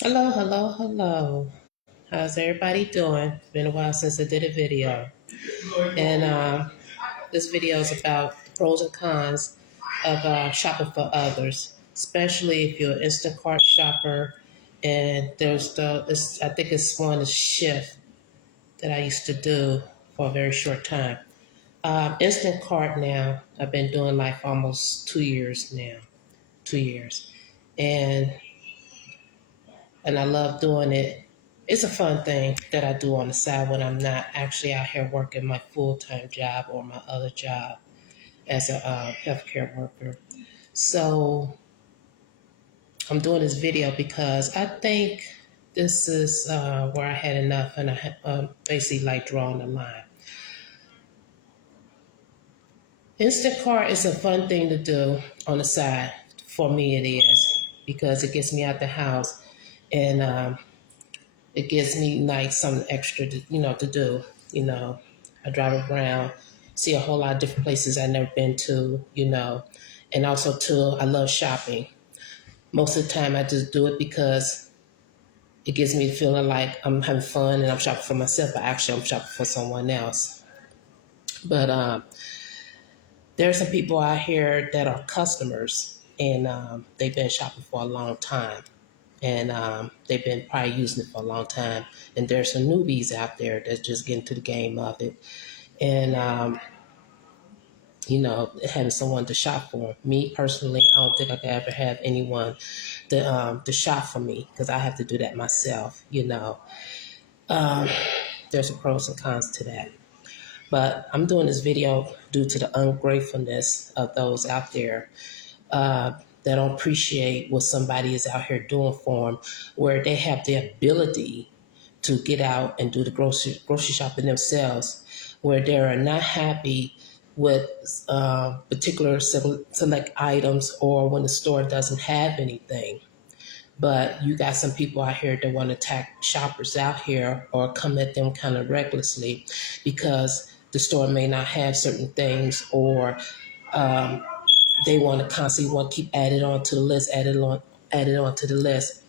Hello, hello, hello. How's everybody doing? It's been a while since I did a video. And this video is about the pros and cons of shopping for others, especially if you're an Instacart shopper. And I think it's one shift that I used to do for a very short time. Instacart now, I've been doing like almost 2 years now, 2 years. And and I love doing it. It's a fun thing that I do on the side when I'm not actually out here working my full time job or my other job as a healthcare worker. So I'm doing this video because I think this is where I had enough, and I basically like drawing the line. Instacart is a fun thing to do on the side. For me, it is because it gets me out the house and it gives me like some extra to do. You know, I drive around, see a whole lot of different places I've never been to, and also too, I love shopping. Most of the time I just do it because it gives me the feeling like I'm having fun and I'm shopping for myself, but actually I'm shopping for someone else. But there are some people out here that are customers and they've been shopping for a long time and they've been probably using it for a long time. And there's some newbies out there that's just getting to the game of it, and having someone to shop for. Me personally, I don't think I could ever have anyone to shop for me because I have to do that myself. Um, there's some pros and cons to that. But I'm doing this video due to the ungratefulness of those out there uh, that don't appreciate what somebody is out here doing for them, where they have the ability to get out and do the grocery shopping themselves, where they are not happy with particular select items or when the store doesn't have anything. But you got some people out here that want to attack shoppers out here or come at them kind of recklessly because the store may not have certain things, or um, they want to constantly want to keep adding on to the list, added on to the list.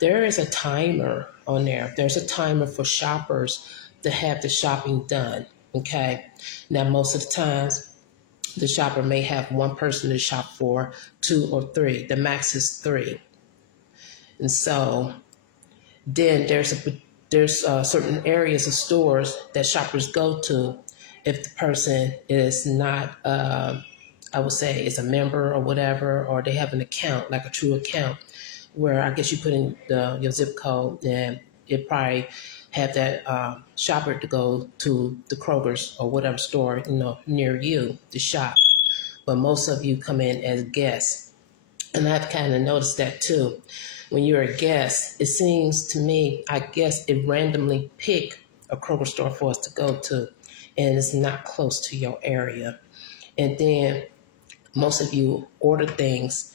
There is a timer on there. There's a timer for shoppers to have the shopping done. Okay. Now, most of the times, the shopper may have one person to shop for, two or three. The max is three. And so then there's certain areas of stores that shoppers go to if the person is not, I would say, is a member or whatever, or they have an account, like a true account, where I guess you put in your zip code and it probably have that shopper to go to the Kroger's or whatever store near you to shop. But most of you come in as guests, and I've kind of noticed that too. When you're a guest, it seems to me, I guess it randomly pick a Kroger store for us to go to, and it's not close to your area. And then most of you order things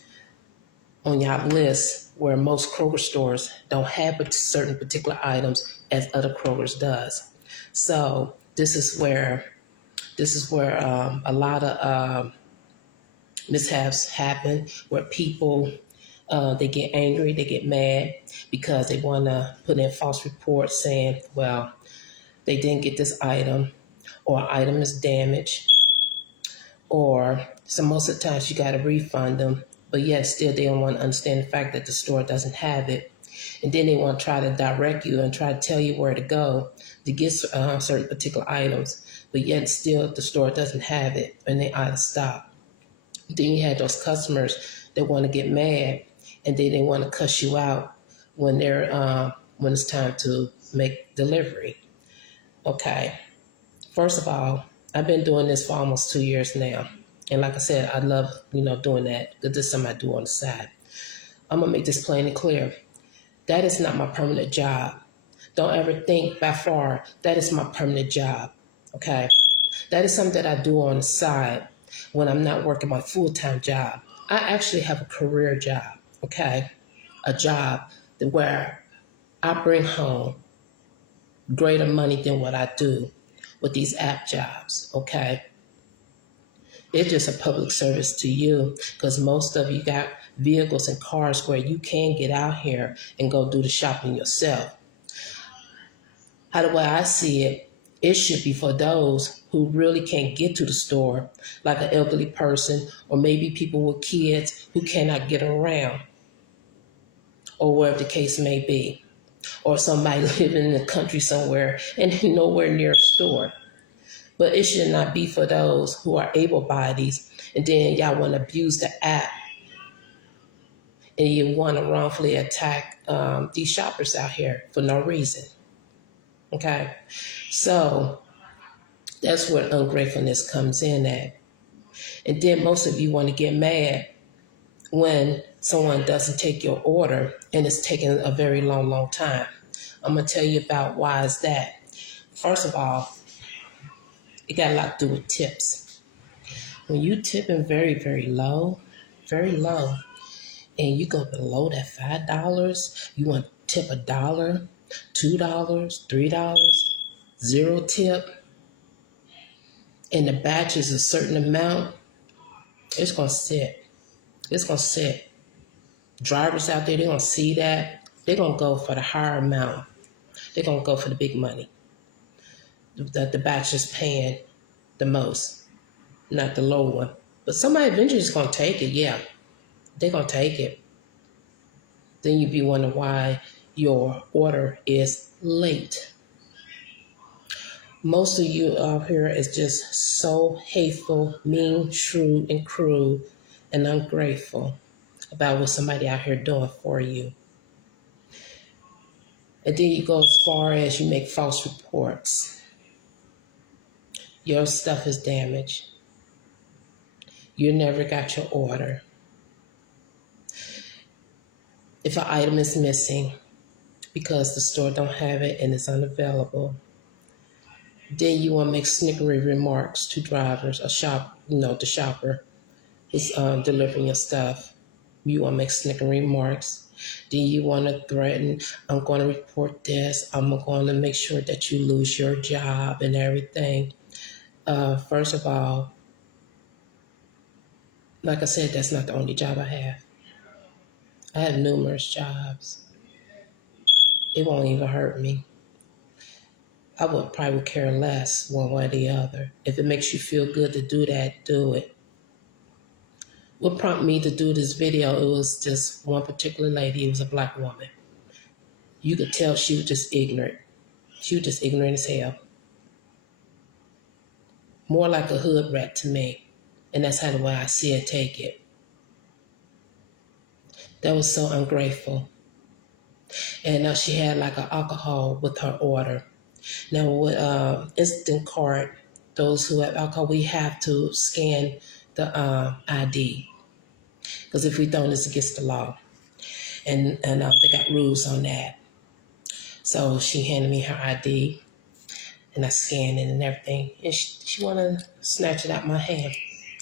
on your list where most Kroger stores don't have certain particular items as other Kroger's does. So this is where a lot of mishaps happen, where people they get angry, they get mad because they want to put in false reports saying, well, they didn't get this item, or item is damaged, or so most of the times you got to refund them, but yet still they don't want to understand the fact that the store doesn't have it. And then they want to try to direct you and try to tell you where to go to get certain particular items, but yet still the store doesn't have it and they out of stock. Then you have those customers that want to get mad and then they want to cuss you out when it's time to make delivery. Okay, first of all, I've been doing this for almost 2 years now, and like I said, I love doing that because this is something I do on the side. I'm gonna make this plain and clear. That is not my permanent job. Don't ever think by far that is my permanent job. Okay, that is something that I do on the side when I'm not working my full-time job. I actually have a career job. Okay, a job where I bring home greater money than what I do with these app jobs. Okay, it's just a public service to you because most of you vehicles and cars where you can get out here and go do the shopping yourself. How the way I see it, it should be for those who really can't get to the store, like an elderly person, or maybe people with kids who cannot get around, or whatever the case may be, or somebody living in the country somewhere and nowhere near a store. But it should not be for those who are able bodies, and then y'all want to abuse the app and you want to wrongfully attack these shoppers out here for no reason. Okay, so that's where ungratefulness comes in at. And then most of you want to get mad when someone doesn't take your order and it's taking a very long, long time. I'm going to tell you about why is that. First of all, it got a lot to do with tips. When you tipping very low, and you go below that $5, you want to tip $1, $2, $3, zero tip, and the batch is a certain amount, it's gonna sit. It's gonna sit. Drivers out there, they're gonna see that. They're gonna go for the higher amount. They're gonna go for the big money. The batch is paying the most, not the low one. But somebody eventually is gonna take it, yeah. They're gonna take it. Then you'd be wondering why your order is late. Most of you out here is just so hateful, mean, shrewd, and cruel, and ungrateful about what somebody out here doing for you. And then you go as far as you make false reports. Your stuff is damaged. You never got your order. If an item is missing because the store don't have it and it's unavailable, then you want to make snickery remarks to drivers, the shopper is delivering your stuff. You want to make snickery remarks. Then you want to threaten, I'm going to report this. I'm going to make sure that you lose your job and everything. First of all, like I said, that's not the only job I have. I have numerous jobs. It won't even hurt me. I would probably care less one way or the other. If it makes you feel good to do that, do it. What prompted me to do this video, it was just one particular lady. It was a black woman. You could tell she was just ignorant. She was just ignorant as hell. More like a hood rat to me. And that's how the way I see it, take it. That was so ungrateful. And she had like an alcohol with her order. Now with instant card, those who have alcohol, we have to scan the ID. Because if we don't, it's against the law. And they got rules on that. So she handed me her ID, and I scanned it and everything. And she wanted to snatch it out my hand.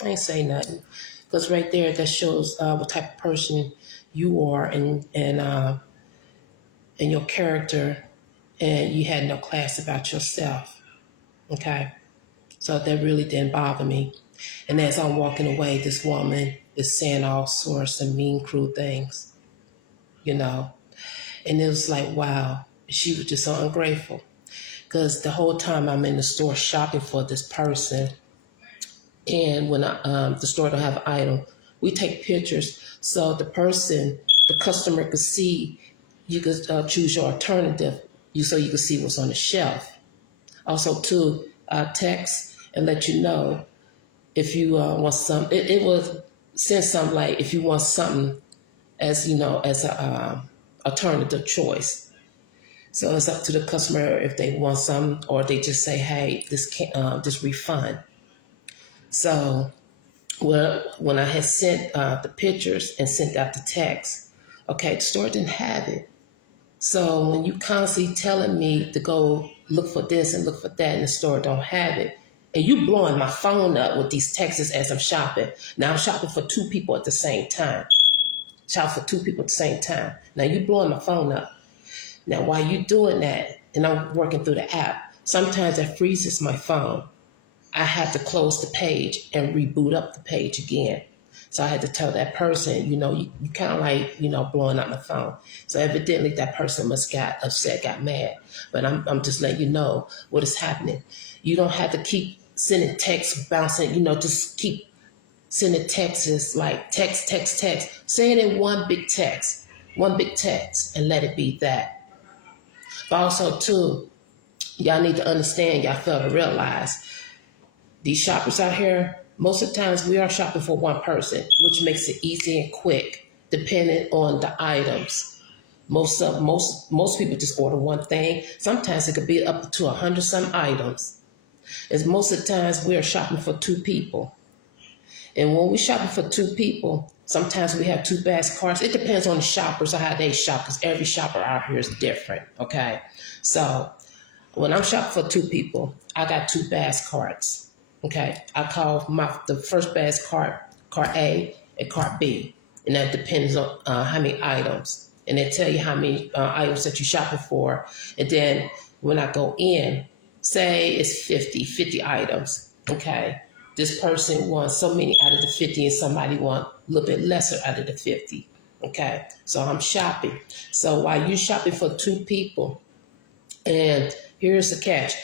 I ain't say nothing. Because right there, that shows what type of person you are and your character, and you had no class about yourself. Okay? So that really didn't bother me. And as I'm walking away, this woman is saying all sorts of mean, cruel things, you know. And it was like, wow, she was just so ungrateful. Because the whole time I'm in the store shopping for this person, and when the store don't have an item, we take pictures so the customer could see, you could choose your alternative, so you could see what's on the shelf. Also, too, text and let you know if you want some. It will send something like if you want something as as a alternative choice. So it's up to the customer if they want some, or they just say, "Hey, this refund." So, when I had sent the pictures and sent out the text, okay, the store didn't have it. So when you constantly telling me to go look for this and look for that, and the store don't have it, and you blowing my phone up with these texts as I'm shopping. Now I'm shopping for two people at the same time. Now you blowing my phone up. Now while you doing that, and I'm working through the app, sometimes it freezes my phone. I have to close the page and reboot up the page again. So I had to tell that person, you kind of like, blowing up my phone. So evidently that person must got upset, got mad. But I'm just letting you know what is happening. You don't have to keep sending texts bouncing, just keep sending texts like text, text, text. Say it in one big text, and let it be that. But also too, y'all need to understand, y'all fail to realize these shoppers out here, most of the times we are shopping for one person, which makes it easy and quick, depending on the items. Most people just order one thing. Sometimes it could be up to 100 some items. And most of the times we are shopping for two people. And when we're shopping for two people, sometimes we have two basket carts. It depends on the shoppers or how they shop, because every shopper out here is different. Okay, so when I'm shopping for two people, I got two basket carts. Okay, I call the first basket cart A, and cart B, and that depends on how many items, and they tell you how many items that you're shopping for. And then when I go in, say it's 50 items. Okay, this person wants so many out of the 50, and somebody wants a little bit lesser out of the 50. Okay, so I'm shopping. So while you're shopping for two people, and here's the catch.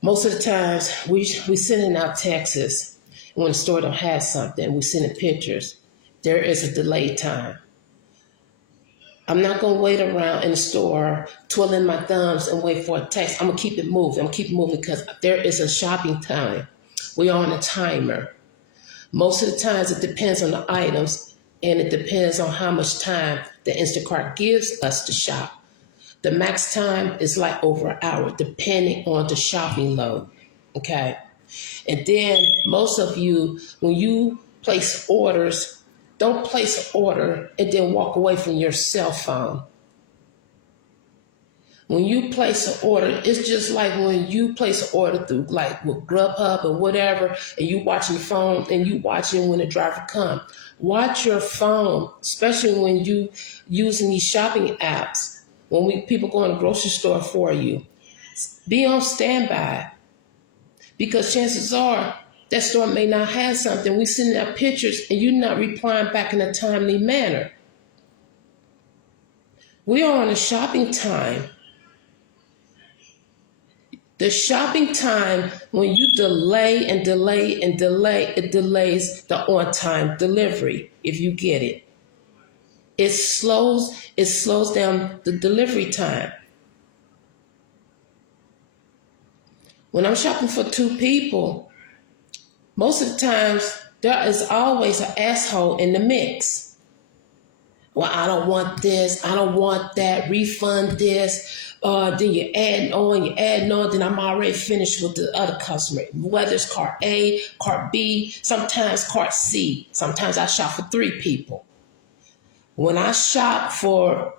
Most of the times we sending out texts when the store don't have something. We sending pictures. There is a delay time. I'm not gonna wait around in the store twiddling my thumbs and wait for a text. I'm gonna keep it moving. I'm gonna keep it moving because there is a shopping time. We are on a timer. Most of the times it depends on the items, and it depends on how much time the Instacart gives us to shop. The max time is like over an hour, depending on the shopping load. Okay. And then most of you, when you place orders, don't place an order and then walk away from your cell phone. When you place an order, it's just like when you place an order through, like with Grubhub or whatever, and you watching the phone and you watching when the driver come. Watch your phone, especially when you using these shopping apps. When people go in the grocery store for you, be on standby, because chances are that store may not have something. We sending out pictures and you're not replying back in a timely manner. We are on a shopping time. The shopping time, when you delay and delay and delay, it delays the on-time delivery, if you get it. It slows down the delivery time. When I'm shopping for two people, most of the times there is always an asshole in the mix. Well, I don't want this, I don't want that, refund this. Then you're adding on, then I'm already finished with the other customer. Whether it's cart A, cart B, sometimes cart C. Sometimes I shop for three people. When I shop for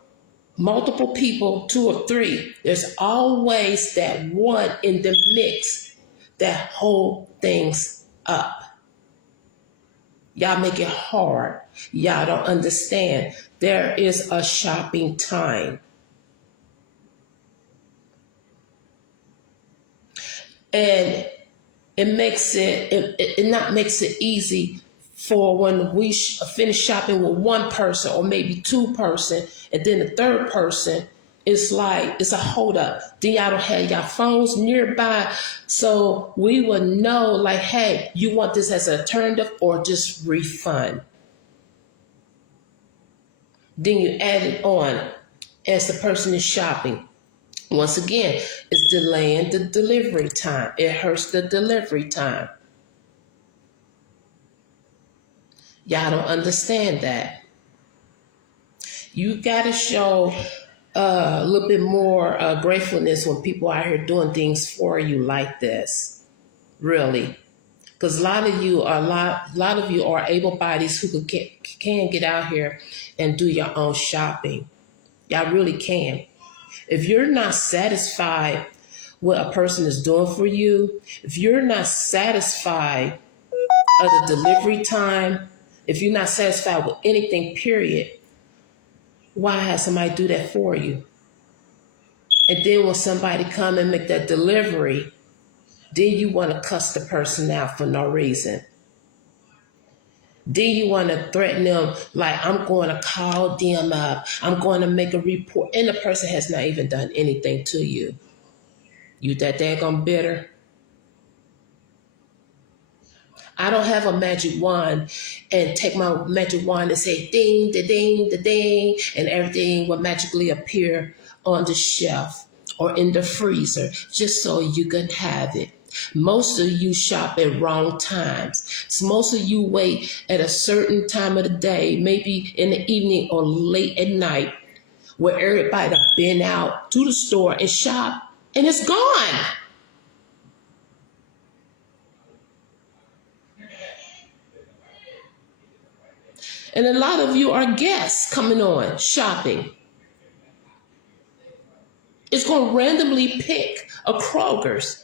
multiple people, two or three, there's always that one in the mix that hold things up. Y'all make it hard. Y'all don't understand. There is a shopping time. And it makes it not makes it easy for when we finish shopping with one person or maybe two person, and then the third person is like, it's a hold up. Then y'all don't have y'all phones nearby, so we would know like, hey, you want this as an alternative or just refund. Then you add it on as the person is shopping. Once again, it's delaying the delivery time. It hurts the delivery time. Y'all don't understand that. You got to show a little bit more gratefulness when people are out here doing things for you like this. Really. Because a lot of you are able bodies who can get out here and do your own shopping. Y'all really can. If you're not satisfied with what a person is doing for you, if you're not satisfied of the delivery time, if you're not satisfied with anything, period, why have somebody do that for you? And then when somebody come and make that delivery, then you want to cuss the person out for no reason. Then you want to threaten them like, I'm going to call them up. I'm going to make a report. And the person has not even done anything to you. You that daggone bitter. I don't have a magic wand and take my magic wand and say ding, da ding, da ding, and everything will magically appear on the shelf or in the freezer just so you can have it. Most of you shop at wrong times. So most of you wait at a certain time of the day, maybe in the evening or late at night, where everybody have been out to the store and shop and it's gone. And a lot of you are guests coming on shopping. It's going to randomly pick a Kroger's.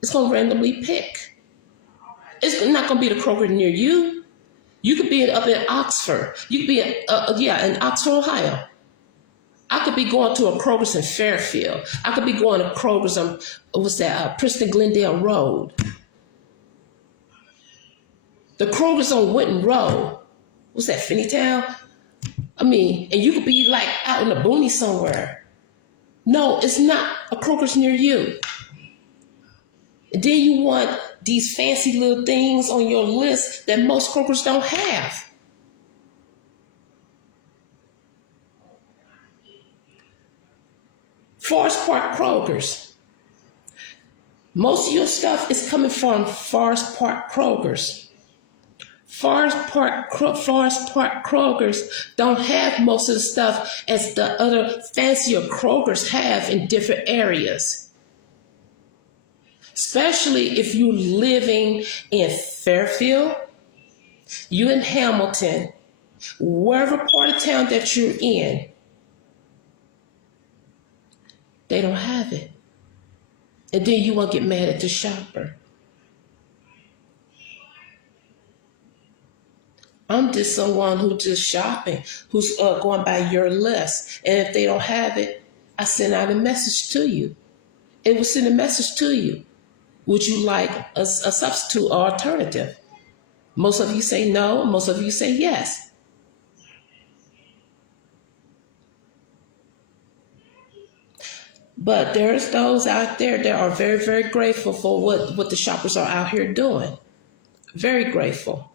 It's going to randomly pick. It's not going to be the Kroger near you. You could be up in Oxford. You could be in Oxford, Ohio. I could be going to a Kroger's in Fairfield. I could be going to Kroger's on, Princeton Glendale Road. The Kroger's on Winton Road. What's that, Finneytown? And you could be like out in the boonies somewhere. No, it's not a Kroger's near you. And then you want these fancy little things on your list that most Kroger's don't have. Forest Park Kroger's. Most of your stuff is coming from Forest Park Kroger's. Forest Park Kroger's don't have most of the stuff as the other fancier Kroger's have in different areas. Especially if you're living in Fairfield, you in Hamilton, wherever part of town that you're in, they don't have it. And then you want to get mad at the shopper. I'm just someone who's just shopping, who's going by your list. And if they don't have it, I send out a message to you. It will send a message to you. Would you like a substitute or alternative? Most of you say no, most of you say yes. But there's those out there that are very, very grateful for what the shoppers are out here doing. Very grateful.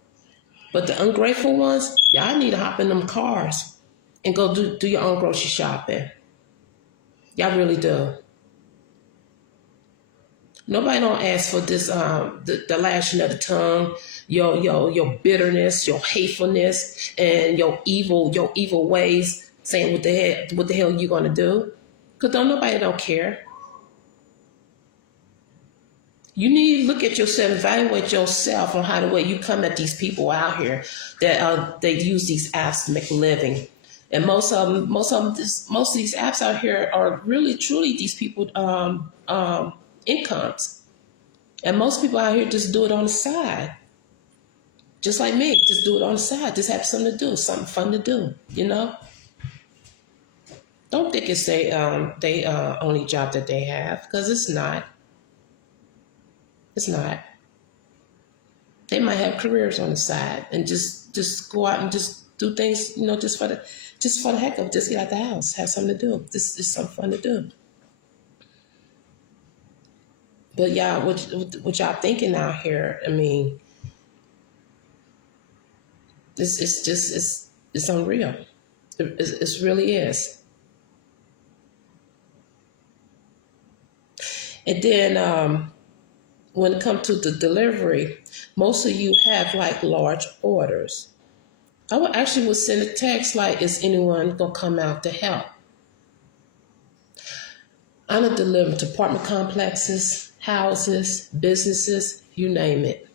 But the ungrateful ones, y'all need to hop in them cars and go do your own grocery shopping. Y'all really do. Nobody don't ask for this, the lashing of the tongue, your bitterness, your hatefulness, and your evil ways, saying what the hell you gonna do? Because nobody don't care. You need to look at yourself, evaluate yourself on how the way you come at these people out here that they use these apps to make a living. And most of these apps out here are really, truly these people incomes. And most people out here just do it on the side. Just like me, just do it on the side. Just have something to do, something fun to do, you know? Don't think it's they only job that they have, because it's not. It's not. They might have careers on the side and just go out and just do things, just for the heck of it. Just get out the house, have something to do. This is something fun to do. But y'all, what y'all thinking out here? It's unreal. It really is. And then when it comes to the delivery, most of you have like large orders. I would send a text like, is anyone gonna come out to help? I'm gonna deliver to apartment complexes, houses, businesses, you name it.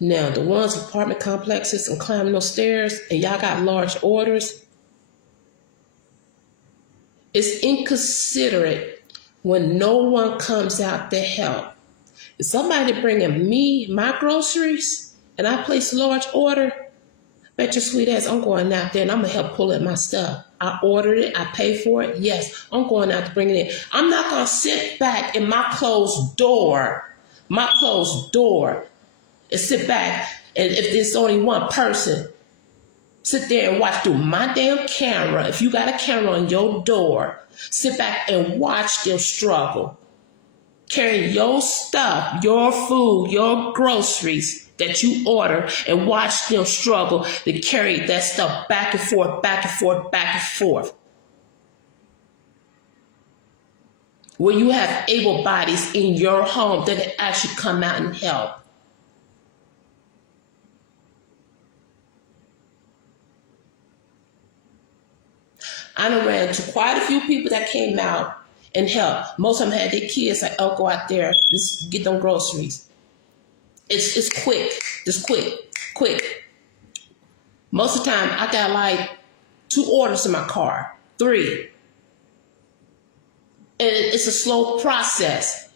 Now, the ones with apartment complexes and climbing those stairs, and y'all got large orders, it's inconsiderate when no one comes out to help. If somebody bringing me my groceries and I place a large order, bet your sweet ass I'm going out there and I'm going to help pull in my stuff. I ordered it. I paid for it. Yes, I'm going out to bring it in. I'm not going to sit back in my closed door and sit back And if there's only one person, sit there and watch through my damn camera. If you got a camera on your door, sit back and watch them struggle. Carry your stuff, your food, your groceries that you order, and watch them struggle to carry that stuff back and forth, back and forth, back and forth. Where you have able bodies in your home that can actually come out and help. I done ran into quite a few people that came out and helped. Most of them had their kids like, oh, go out there, just get them groceries. It's quick, just quick. Most of the time, I got like 2 orders in my car, 3. And it's a slow process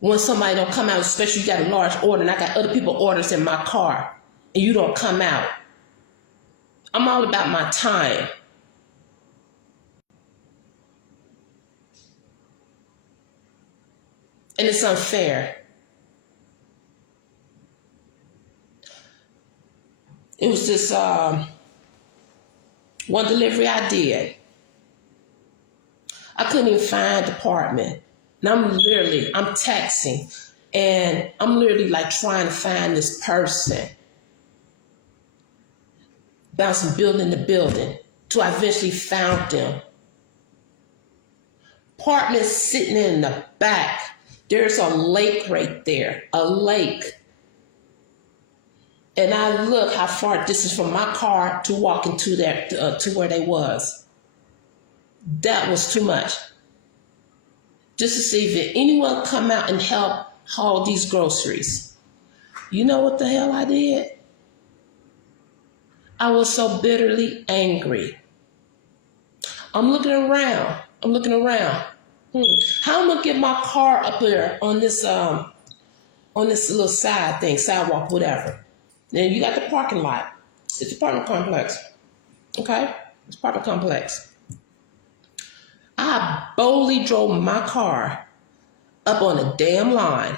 when somebody don't come out, especially you got a large order and I got other people orders in my car and you don't come out. I'm all about my time. And it's unfair. It was this one delivery I did. I couldn't even find the department. And I'm texting. And I'm literally like trying to find this person. Bouncing building to building. Till I eventually found them. Apartment sitting in the back. There's a lake right there. A lake. And I look how far this is from my car to walking to to where they was. That was too much. Just to see if anyone come out and help haul these groceries. You know what the hell I did? I was so bitterly angry. I'm looking around. How am I gonna get my car up there on this little side thing, sidewalk, whatever? Then you got the parking lot. It's apartment complex. Okay? It's apartment complex. I boldly drove my car up on a damn line.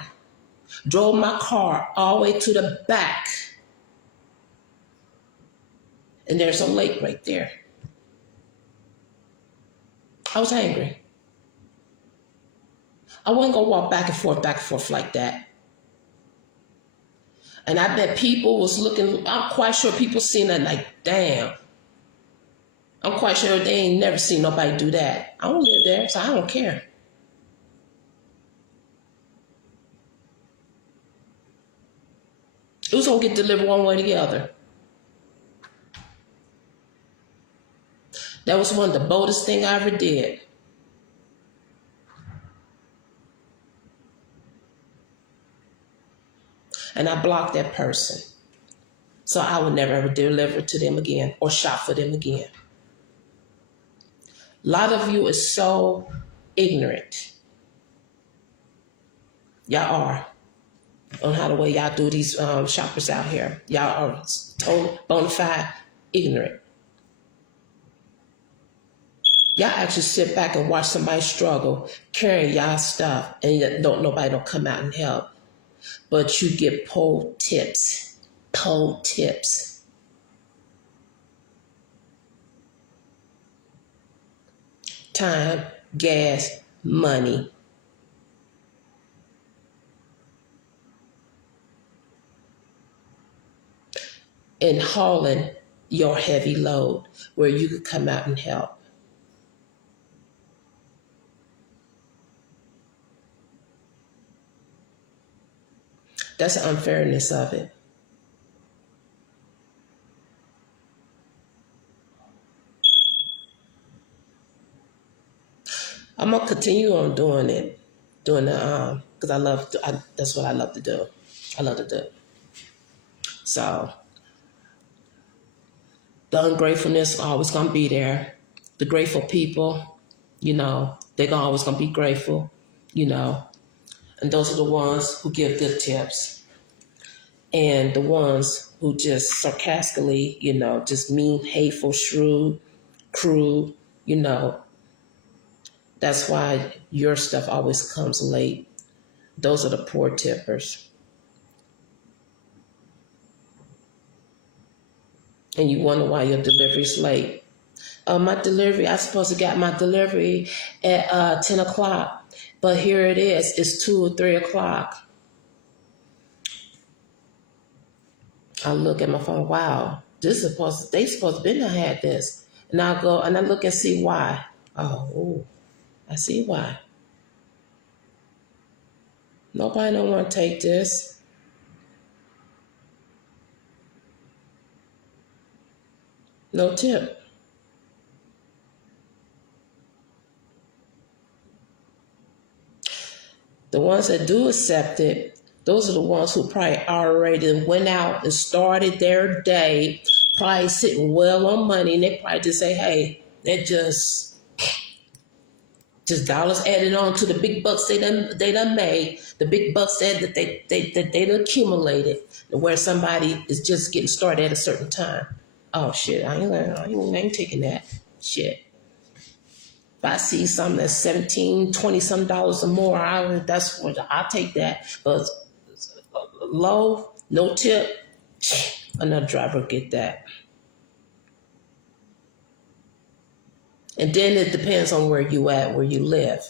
Drove my car all the way to the back. And there's a lake right there. I was angry. I wasn't gonna walk back and forth like that. And I bet people was looking, I'm quite sure people seen that like, damn. I'm quite sure they ain't never seen nobody do that. I don't live there, so I don't care. It was gonna get delivered one way or the other. That was one of the boldest things I ever did. And I blocked that person. So I would never ever deliver to them again or shop for them again. A lot of you is so ignorant. Y'all are. On how the way y'all do these shoppers out here. Y'all are total bona fide ignorant. Y'all actually sit back and watch somebody struggle, carrying y'all stuff, and nobody don't come out and help. But you get pole tips. Time, gas, money. And hauling your heavy load where you could come out and help. That's the unfairness of it. I'm gonna continue on doing it, because that's what I love to do. I love to do. So the ungratefulness always gonna be there. The grateful people, they're always gonna be grateful, and those are the ones who give good tips. And the ones who just sarcastically, just mean, hateful, shrewd, crude, that's why your stuff always comes late. Those are the poor tippers. and you wonder why your delivery's late. My delivery, I supposed to get my delivery at 10 o'clock, but here it is. It's 2 or 3 o'clock. I look at my phone. Wow, they supposed to been had this, and I go and I look and see why. Oh, ooh, I see why. Nobody don't want to take this. No tip. The ones that do accept it, those are the ones who probably already went out and started their day, probably sitting well on money, and they probably just say, hey, they're just dollars added on to the big bucks they done made, the big bucks that they done accumulated, where somebody is just getting started at a certain time. Oh shit, I ain't taking that shit. If I see something that's 17, 20 some dollars or more, I'll take that. But low, no tip, another driver will get that. And then it depends on where you at, where you live.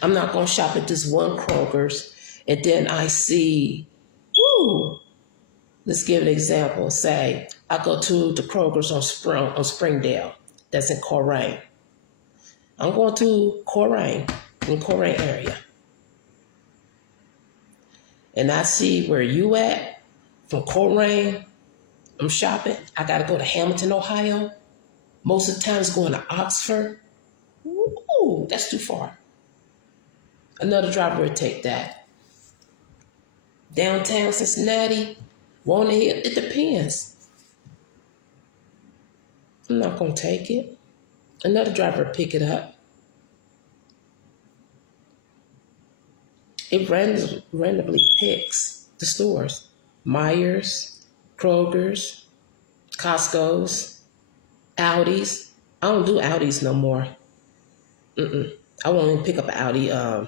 I'm not gonna shop at this one Kroger's and then I see, woo, let's give an example. Say I go to the Kroger's on Springdale, that's in Coleraine. I'm going to Coleraine area. And I see where you at, from Coleraine, I'm shopping. I gotta go to Hamilton, Ohio. Most of the time it's going to Oxford. Ooh, that's too far. Another driver would take that. Downtown Cincinnati, Walnut Hill, it depends. I'm not gonna take it. Another driver would pick it up. It randomly picks the stores. Myers, Kroger's, Costco's, Aldi's. I don't do Aldi's no more. I won't even pick up an Audi. I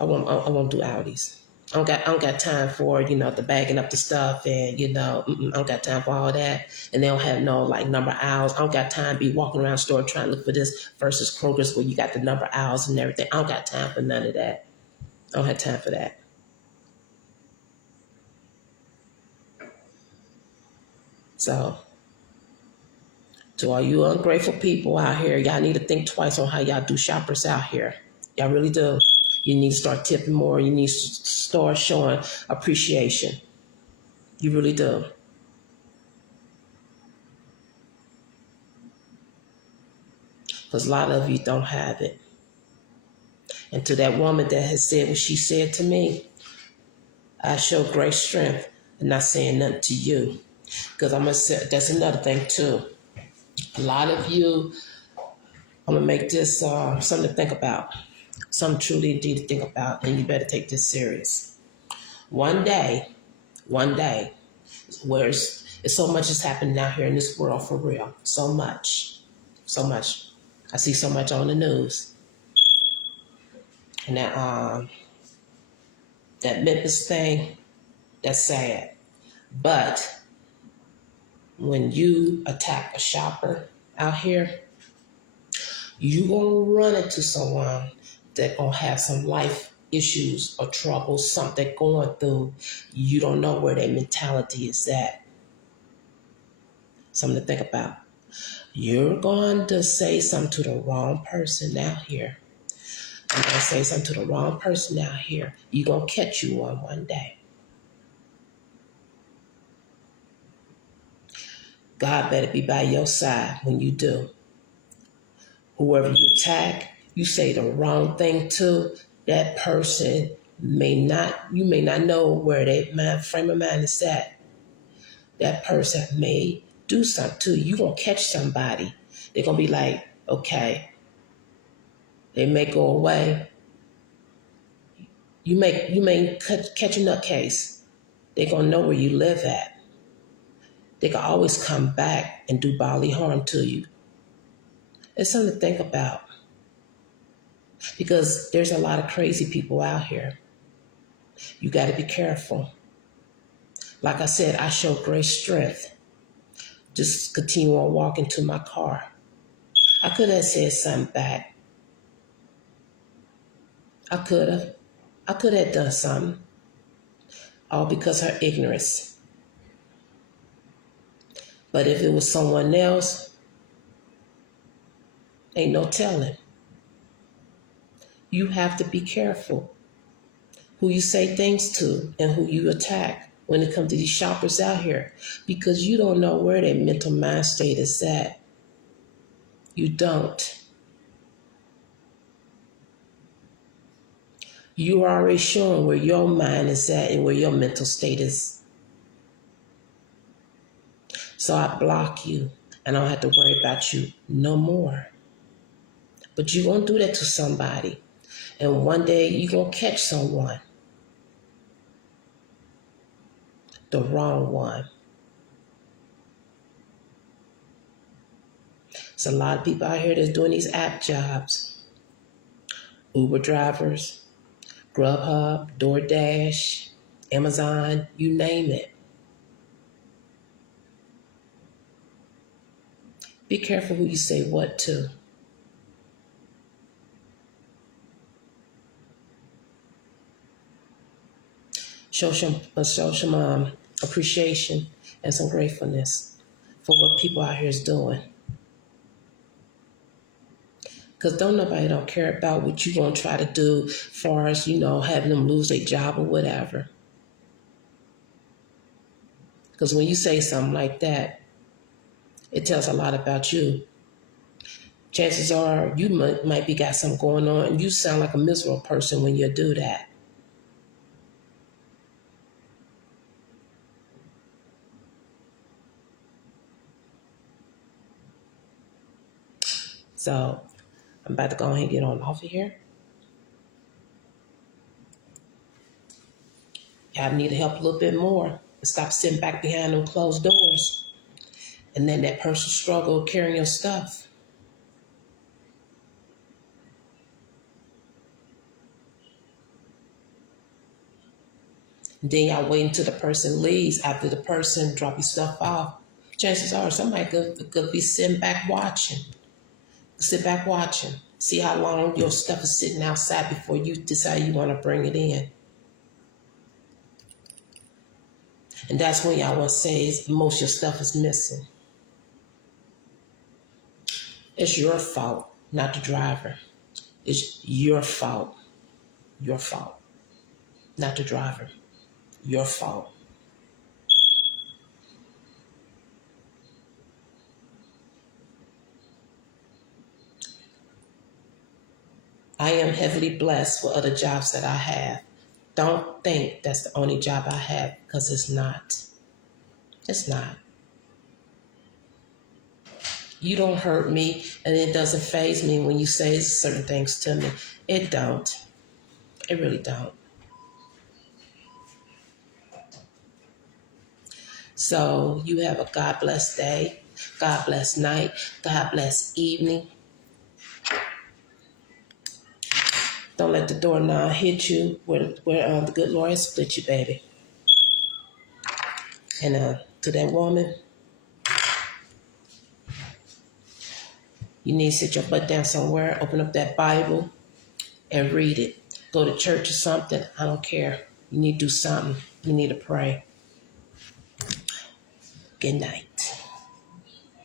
won't do Audis. I don't got time for the bagging up the stuff and I don't got time for all that. And they don't have no like number aisles. I don't got time to be walking around the store trying to look for this versus Kroger's where you got the number aisles and everything. I don't got time for none of that. I don't have time for that. So, to all you ungrateful people out here, y'all need to think twice on how y'all do shoppers out here. Y'all really do. You need to start tipping more. You need to start showing appreciation. You really do. Because a lot of you don't have it. And to that woman that has said what she said to me, I show great strength in not saying nothing to you. Because I'm going to say, that's another thing too. A lot of you, I'm going to make this something to think about. Something truly indeed to think about, and you better take this serious. One day, where it's so much is happening out here in this world for real. So much. I see so much on the news. And that Memphis thing, that's sad. But when you attack a shopper out here, you gonna run into someone that gonna have some life issues or trouble, something they're going through. You don't know where their mentality is at. Something to think about. You're going to say something to the wrong person out here. You're going to say something to the wrong person out here. You're going to catch you one day. God better be by your side when you do. Whoever you attack, you say the wrong thing to, that person you may not know where their frame of mind is at. That person may do something to you. You're going to catch somebody. They're going to be like, okay. They may go away. You may catch a nutcase. They're going to know where you live at. They can always come back and do bodily harm to you. It's something to think about. Because there's a lot of crazy people out here. You got to be careful. Like I said, I show great strength. Just continue on walking to my car. I could have said something back. I could have. I could have done something. All because of her ignorance. But if it was someone else, ain't no telling. You have to be careful who you say things to and who you attack when it comes to these shoppers out here, because you don't know where their mental mind state is at. You don't. You are already showing where your mind is at and where your mental state is. So I block you and I don't have to worry about you no more. But you're going to do that to somebody. And one day you're going to catch someone, the wrong one. There's a lot of people out here that's doing these app jobs. Uber drivers, Grubhub, DoorDash, Amazon, you name it. Be careful who you say what to. Show some appreciation and some gratefulness for what people out here is doing. Because nobody don't care about what you're going to try to do as far as, having them lose their job or whatever. Because when you say something like that, it tells a lot about you. Chances are you might be got something going on and you sound like a miserable person when you do that. So I'm about to go ahead and get on off of here. I need to help a little bit more. Stop sitting back behind them closed doors and then that personal struggle carrying your stuff. Then y'all wait until the person leaves after the person drop your stuff off. Chances are somebody could be sitting back watching. Sit back watching. See how long your stuff is sitting outside before you decide you want to bring it in. And that's when y'all want to say most of your stuff is missing. It's your fault, not the driver. It's your fault. Your fault. Not the driver. Your fault. I am heavily blessed for other jobs that I have. Don't think that's the only job I have, because it's not. It's not. You don't hurt me and it doesn't faze me when you say certain things to me. It don't. It really don't. So you have a God bless day, God bless night, God bless evening. Don't let the doorknob hit you where the good Lord has split you, baby. And to that woman, you need to sit your butt down somewhere, open up that Bible, and read it. Go to church or something. I don't care. You need to do something. You need to pray. Good night.